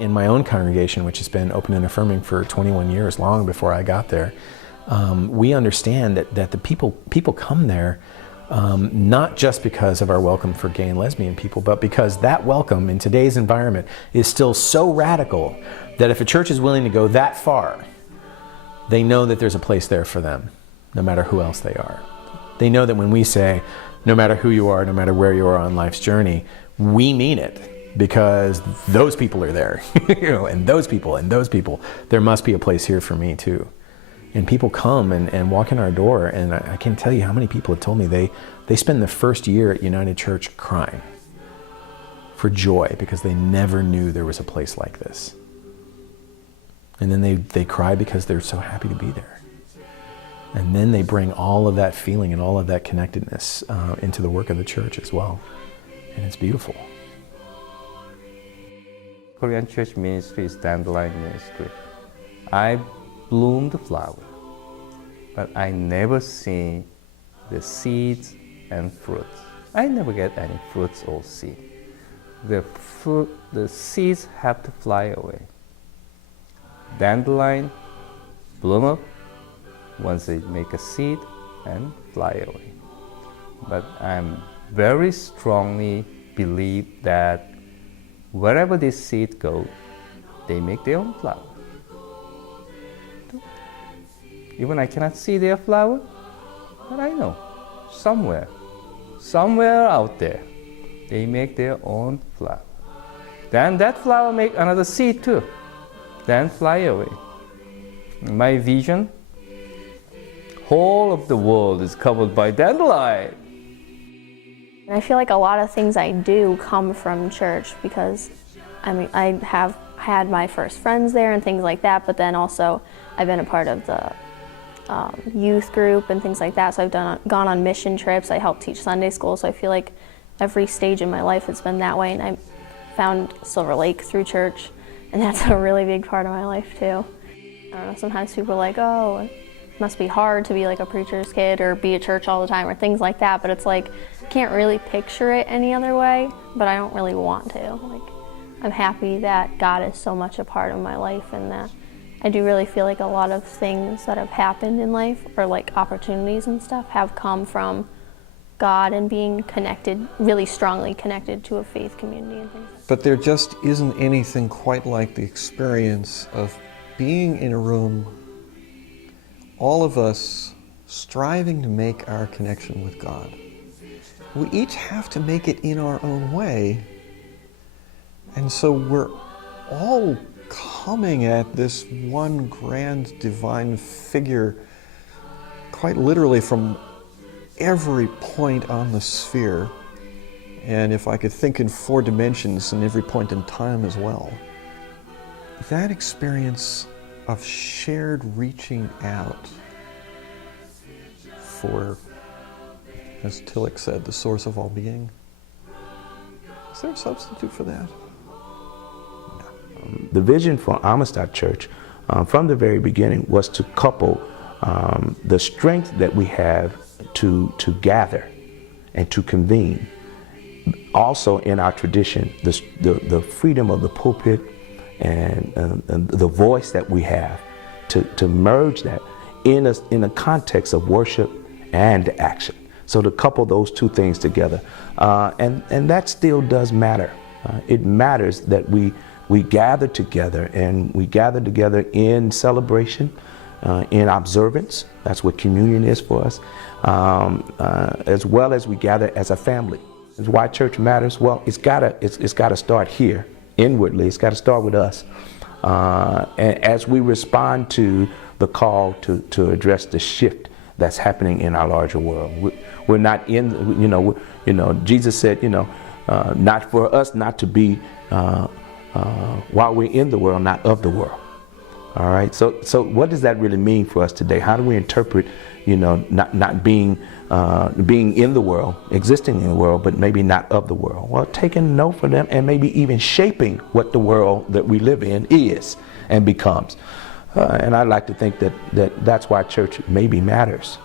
in my own congregation, which has been open and affirming for 21 years, long before I got there, we understand that the people come there not just because of our welcome for gay and lesbian people, but because that welcome in today's environment is still so radical that if a church is willing to go that far, they know that there's a place there for them, no matter who else they are. They know that when we say, no matter who you are, no matter where you are on life's journey, we mean it, because those people are there, and those people, there must be a place here for me too. And people come and walk in our door, and I can't tell you how many people have told me they spend the first year at United Church crying for joy because they never knew there was a place like this. And then they cry because they're so happy to be there. And then they bring all of that feeling and all of that connectedness into the work of the church as well. And it's beautiful. Korean Church Ministry is Dandelion Ministry. I bloom the flower, but I never see the seeds and fruits. I never get any fruits or seed. The seeds have to fly away. Dandelion bloom up once they make a seed and fly away. But I'm very strongly believe that wherever this seed goes, they make their own flower. Even I cannot see their flower, but I know somewhere out there, they make their own flower. Then that flower make another seed too, then fly away. My vision, whole of the world is covered by dandelion. I feel like a lot of things I do come from church because, I have had my first friends there and things like that, but then also I've been a part of the youth group and things like that, so I've gone on mission trips. I help teach Sunday school, so I feel like every stage in my life it's been that way, and I found Silver Lake through church, and that's a really big part of my life too. I don't know, sometimes people are like, oh, it must be hard to be like a preacher's kid or be at church all the time or things like that, but it's like, I can't really picture it any other way, but I don't really want to. Like, I'm happy that God is so much a part of my life, and that I do really feel like a lot of things that have happened in life, or like opportunities and stuff, have come from God and being connected, really strongly connected to a faith community and things like that. But there just isn't anything quite like the experience of being in a room, all of us striving to make our connection with God. We each have to make it in our own way, and so we're all coming at this one grand divine figure quite literally from every point on the sphere, and if I could think in 4 dimensions and every point in time as well. That experience of shared reaching out for, as Tillich said, the source of all being. Is there a substitute for that? The vision for Amistad Church from the very beginning was to couple the strength that we have to gather and to convene. Also in our tradition, the freedom of the pulpit and the voice that we have to merge that in a context of worship and action. So to couple those two things together, and that still does matter. It matters that we gather together, and we gather together in celebration, in observance. That's what communion is for us, as well as we gather as a family. That's why church matters. Well, it's gotta start here, inwardly. It's got to start with us, and as we respond to the call to address the shift that's happening in our larger world. We're not in, Jesus said, not for us not to be while we're in the world, not of the world. All right. So what does that really mean for us today? How do we interpret, not being in the world, existing in the world, but maybe not of the world? Well, taking note for them, and maybe even shaping what the world that we live in is and becomes. And I like to think that's why church maybe matters.